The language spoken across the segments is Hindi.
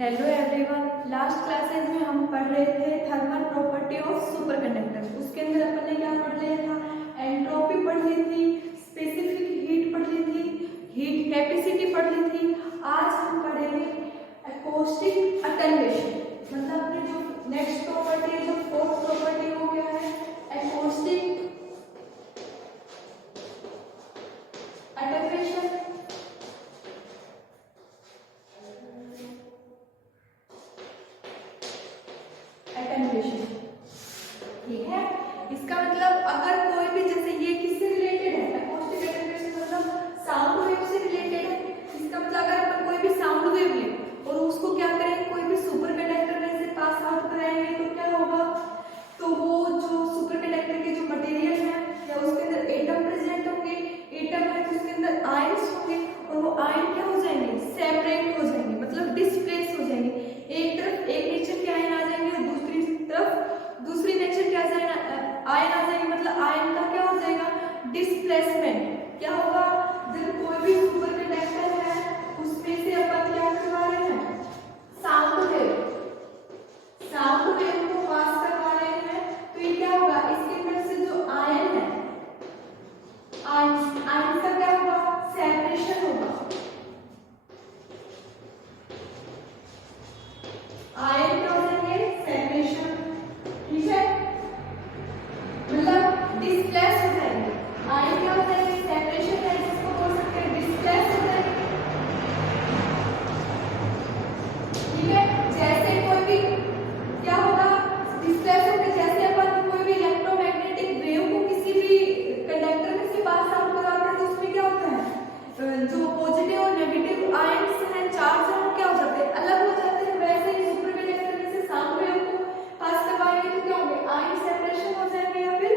हेलो एवरीवन, लास्ट क्लासेज में हम पढ़ रहे थे thermal property of super conductor. उसके अंदर अपन ने क्या पढ़ लिया था? एंट्रोपी पढ़ ली थी, स्पेसिफिक हीट पढ़ ली थी, हीट कैपेसिटी पढ़ ली थी। आज हम पढ़ेंगे एकॉस्टिक अटेन्यूएशन। मतलब अपनी जो नेक्स्ट प्रॉपर्टी है, जो फोर्थ प्रॉपर्टी, वो क्या है? Acoustic attenuation. ठीक है, इसका मतलब अगर कोई भी, जैसे ये किससे रिलेटेड है? एकॉस्टिक अटेन्यूएशन मतलब साउंड वेव से रिलेटेड है। इसका मतलब अगर अपन कोई भी साउंड वेव ले और उसको क्या करेंगे, कोई भी सुपर कंडक्टर में से पास आउट कराएंगे तो क्या होगा? तो वो जो सुपर कंडक्टर के जो मटेरियल है या उसके अंदर एटम प्रेजेंट होंगे, एटम है तो उसके अंदर आयंस होंगे और वो आयन क्या हो जाएंगे? सेपरेट हो जाएंगे, मतलब डिस्प्लेस हो जाएंगे। एक तरफ एक नेचर के आयन आ जाएंगे और दूसरी तरफ दूसरी नेचर के आयन आ जाएंगे। मतलब आयन का क्या हो जाएगा? डिस्प्लेसमेंट। क्या होगा? जब कोई भी सुपर कंडक्टर है उसमें से अपन क्या करवा रहे हैं? साउंड वेव को पास करवा रहे हैं। तो ये क्या होगा? इसके अंदर से जो आयन है, आयन का क्या होगा? सेपरेशन होगा। आयन क्या हो जाएंगे? सेपरेशन। ठीक है, मतलब डिस्प्लेस हो जाएंगे। आयन क्या हो जाएंगे? सेपरेशन है, जिसको बोल सकते हैं डिस्प्लेस हो जाएंगे। ठीक है, जैसे कोई भी क्या होगा? डिस्प्लेस होकर, जैसे अपन कोई भी इलेक्ट्रोमैग्नेटिक वेव को किसी भी कंडक्टर में से पास आउट कराते हैं तो उसमें क्या होता है? जो पॉजिटिव और नेगेटिव आयंस हैं, चार्ज है, वो क्या हो जाते हैं? अलग हो जाते हैं। वैसे ही सुपर कंडक्टर में से साउंड वेव को पास करवाएंगे तो क्या होंगे? आयन सेपरेशन हो जाएंगे या फिर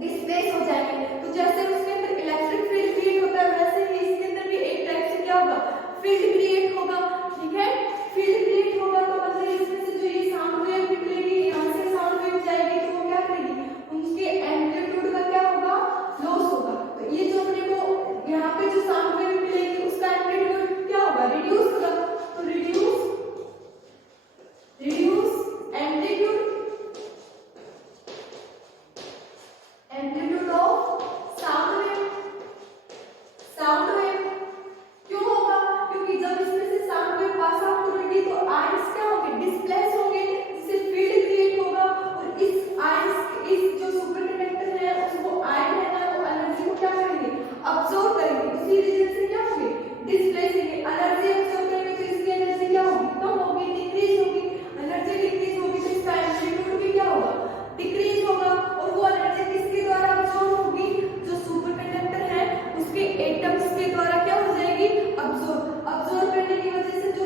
डिस्प्लेस हो जाएंगे। तो जैसे उसके अंदर इलेक्ट्रिक फील्ड क्रिएट होता है, वैसे ही इसके अंदर भी एक टाइप से क्या होगा? फील्ड क्रिएट होगा। ठीक है, फील्ड क्रिएट होगा तो मतलब इसमें से जो ये साउंड वेव निकलेगी, यहाँ से साउंड वेव जाएगी तो वो क्या करेगी? उनके एम्पलीट्यूड का क्या होगा? लॉस होगा। तो ये जो अपने को यहाँ पे जो साउंड वेव मिलेगी उसका एम्पलीट्यूड क्या होगा? रिड्यूस होगा। तो reduce amplitude of sound wave क्यों होगा? क्योंकि जब इसमें से साउंड वेव पास आउट करेगी तो आयंस क्या होंगे? डिस्प्लेस होंगे, इससे फील्ड क्रिएट होगा और इस आयंस, इस जो सुपर कंडक्टर है उसको आयन है ना, वो एनर्जी को क्या करेंगे? अब्सॉर्ब करेंगे। उसी रीजन से क्या होंगे? डिस्प्लेस होंगे। एनर्जी अब्सॉर्ब करेंगे तो इसकी एनर्जी क्या होगी? कम होगी, डिक्रीज होगी। एनर्जी डिक्रीज होगी तो इसका एम्पलीट्यूड भी क्या होगा? डिक्रीज होगा। और वो एनर्जी किसके द्वारा अब्सॉर्ब होगी? जो सुपर कंडक्टर है उसके एटम्स के द्वारा क्या हो जाएगी? अब्सॉर्ब करने की वजह से जो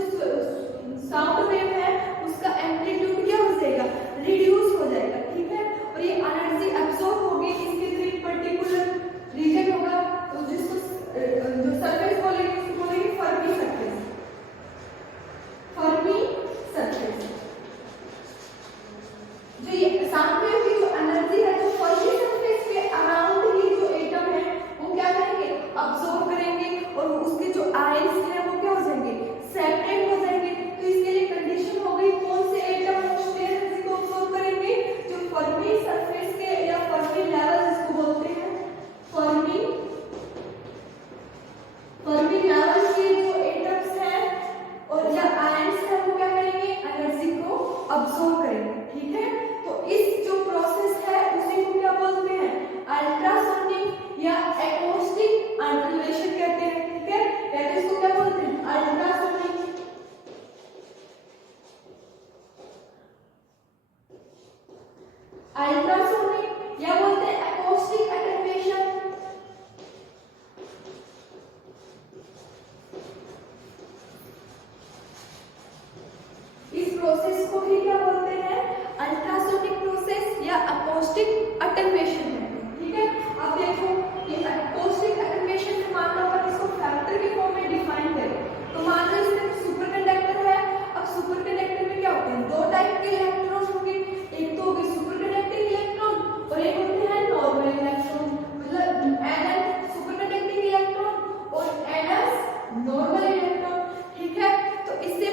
साउंड वेव है उसका एम्पलीट्यूड क्या हो जाएगा? रिड्यूस हो जाएगा। ठीक है, और ये एनर्जी अब्सॉर्ब होगी, इसके थ्रू एक पर्टिकुलर रीजन होगा तो जिसको जो सरफेस बोलेंगे उसको बोलेंगे फर्मी सरफेस। Fermi surface. जो ये साउंड वेव की जो एनर्जी है, जो फर्मी सरफेस के अराउंड ही जो एटम है वो क्या करेंगे? अब्सॉर्ब करेंगे और उसके जो आयंस हैं वो क्या हो जाएंगे? सेपरेट हो जाएंगे। तो इसके लिए कंडीशन हो गई, कौन से एटम उसके एनर्जी को अब्सॉर्ब करेंगे? जो फर्मी सरफेस के या फर्मी लेवल जिसको बोलते हैं, फर्मी लेवल के जो एटम्स हैं और या आयंस हैं वो क्या करेंगे? एनर्जी को अब्सॉर्ब करेंगे। ठीक है, तो इस जो प्रोसेस है उसी को क्या बोलते हैं? अल्ट्रासोनिक या एकॉस्टिक अटेन्यूएशन कहते हैं। ठीक है, या तो इसको क्या बोलते हैं? अल्ट्रासोनिक या बोलते हैं एकॉस्टिक अटेन्यूएशन। इस प्रोसेस को ही क्या बोलते हैं? अल्ट्रासोनिक प्रोसेस या एकॉस्टिक अटेन्यूएशन है। ठीक है, अब देखो ये एकॉस्टिक अटेन्यूएशन में मान लो अपन इसको फैक्टर के फॉर्म में डिफाइन करें तो मान लो इसमें सुपर कंडक्टर है। अब सुपर कंडक्टर में क्या होते हैं? दो टाइप के इलेक्ट्रॉन होंगे। एक तो होगी सुपर कंडक्टिंग इलेक्ट्रॉन और एक होते हैं नॉर्मल इलेक्ट्रॉन। मतलब Nn सुपर कंडक्टिंग इलेक्ट्रॉन और Ns नॉर्मल इलेक्ट्रॉन। ठीक है, तो इससे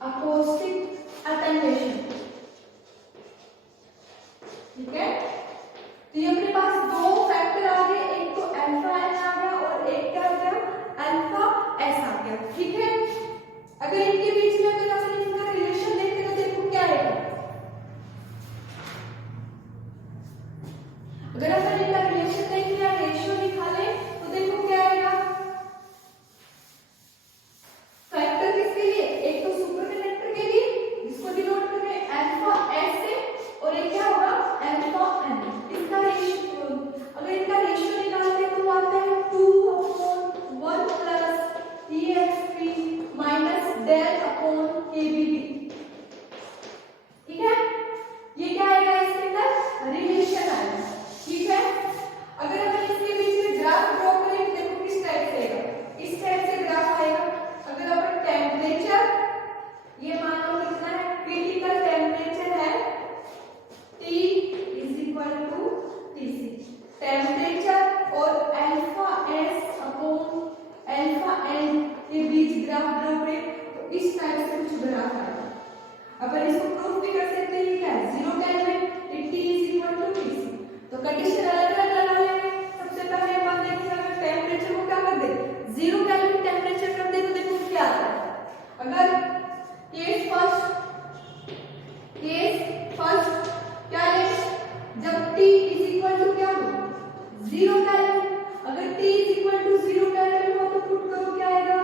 अकोस्टिक अटेन्यूएशन। ठीक है, तो ये अपने पास दो फैक्टर आ गए, एक तो अल्फा एन आ गया और एक क्या आ गया, अल्फा एस आ गया। ठीक है, अगर इनके बीच में अगर अपन इनका रिलेशन देखते तो देखो क्या है, अगर अपन इनका रिलेशन देख लिया, रेशियो निकाले तो देखो क्या आएगा, फैक्टर किसके लिए, एक तो सुपर कंडक्टर के लिए जिसको डिनोट कर रहे हैं अल्फा एस से, और एक क्या होगा अल्फा एन। इसका रेशियो, अगर इनका रेशियो निकालते हैं तो आता है 2/1 plus EXP minus del upon KBD। ठीक है, ये क्या आएगा, इसके अंदर रिलेशन आएगा। ठीक है, अगर हम इसके बीच में ग्राफ ड्रॉ करें तो देखो किस टाइप से आएगा, इस टाइप से ग्राफ आएगा। अगर अपन टेम्परेचर, ये मान लो कितना है, क्रिटिकल टेम्परेचर है T = Tc, टेम्परेचर और alpha S upon alpha N के बीच ग्राफ ड्रॉ करें तो इस टाइप से कुछ ग्राफ आएगा। अपन इसको प्रूफ भी कर सकते हैं, क्या है 0 केल्विन T = Tc। तो कंडीशन अलग अलग लगा लेंगे। सबसे पहले अपन देखेंगे, अगर टेम्परेचर को क्या कर दे, 0 केल्विन टेम्परेचर कर दे तो देखो क्या आता है। अगर केस फर्स्ट क्या है, जब T = क्या हो 0 केल्विन, अगर T = 0 केल्विन हो तो पुट करो क्या आएगा,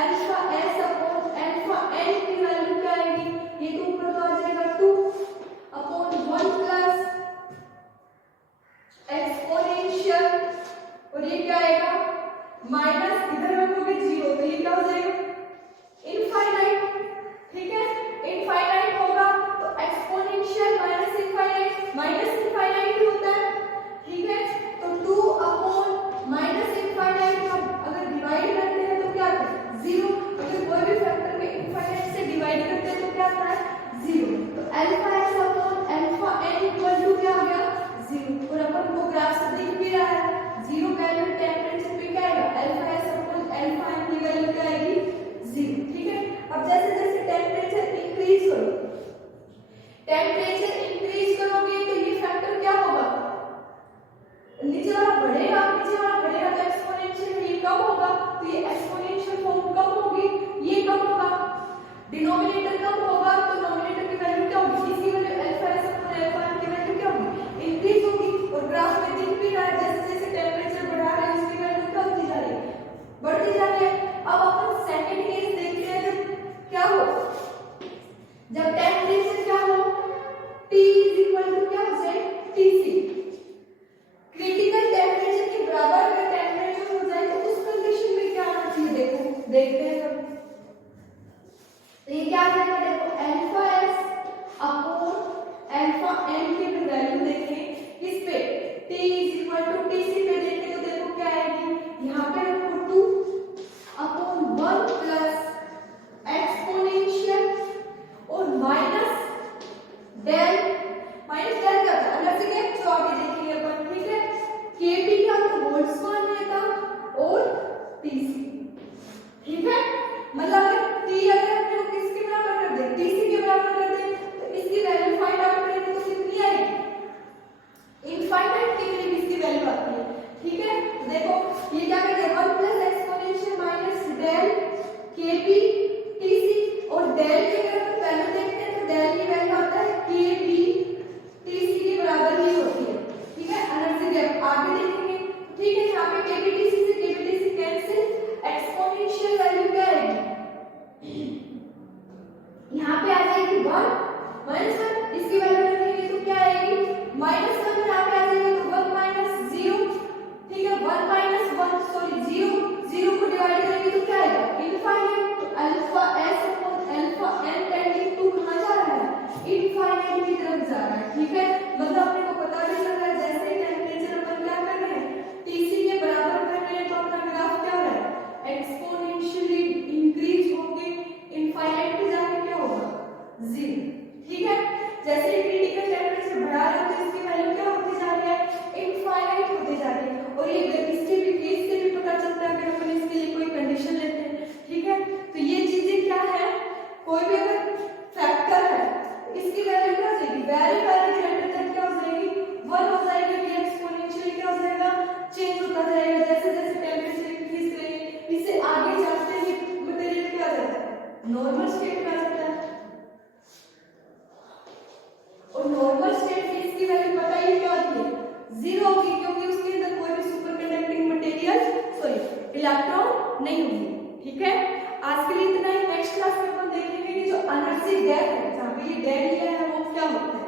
alpha S upon alpha N की वैल्यू क्या आएगी, ये तो ऊपर तो आ जाएगा 2/1 प्लस एक्सपोनेंशियल, और ये क्या आएगा माइनस, इधर रखोगे 0 तो ये क्या हो जाएगा इनफाइनाइट। ठीक है, इनफाइनाइट होगा तो एक्सपोनेंशियल माइनस इनफाइनाइट ही होता है। ठीक है, तो 2/- इनफाइनाइट का अगर डिवाइड करते हैं तो क्या आता है 0, अगर कोई भी फैक्टर में इनफाइनाइट से डिवाइड करते हैं तो क्या आता है 0। तो alpha S upon alpha N equal to क्या आ गया 0, और अपन को ग्राफ से दिख भी रहा है 0 केल्विन टेम्परेचर पे क्या आएगा, alpha S upon alpha N की वैल्यू क्या आएगी 0। ठीक है, अब जैसे जैसे टेम्परेचर इंक्रीज करोगे तो ये फैक्टर क्या होगा, नीचे वाला बढ़ेगा तो एक्सपोनेंशियल ये कम होगा, तो ये एक्सपोनेंशियल फॉर्म कम होगी, ये कम होगा, डिनोमिनेटर कम होगा तो नोमिनेटर की वैल्यू क्या होगी, इसकी value alpha S upon alpha N की वैल्यू क्या होगी, इंक्रीज होगी। और ग्राफ में दिख भी रहा है जैसे जैसे टेम्परेचर बढ़ा रहे हैं उसकी वैल्यू क्या होती जा रही है, बढ़ती जा रही है। अब अपन सेकंड केस देखते हैं, जब क्या हो, जब टेम्परेचर क्या हो T = क्या हो जाए Tc, क्रिटिकल टेम्परेचर के बराबर अगर टेम्परेचर हो जाए तो उस कंडीशन में क्या आना चाहिए, देखो देखते हैं सब। तो ये क्या और नॉर्मल स्टेट में इसकी वैल्यू पता ही क्या होती है, 0 होगी, क्योंकि उसके अंदर कोई भी super conducting material sorry electron नहीं होगी। ठीक है, आज के लिए इतना ही। नेक्स्ट क्लास में अपन देखेंगे कि जो एनर्जी डेथ है, जहाँ पे ये डेड लिया है वो क्या होता है।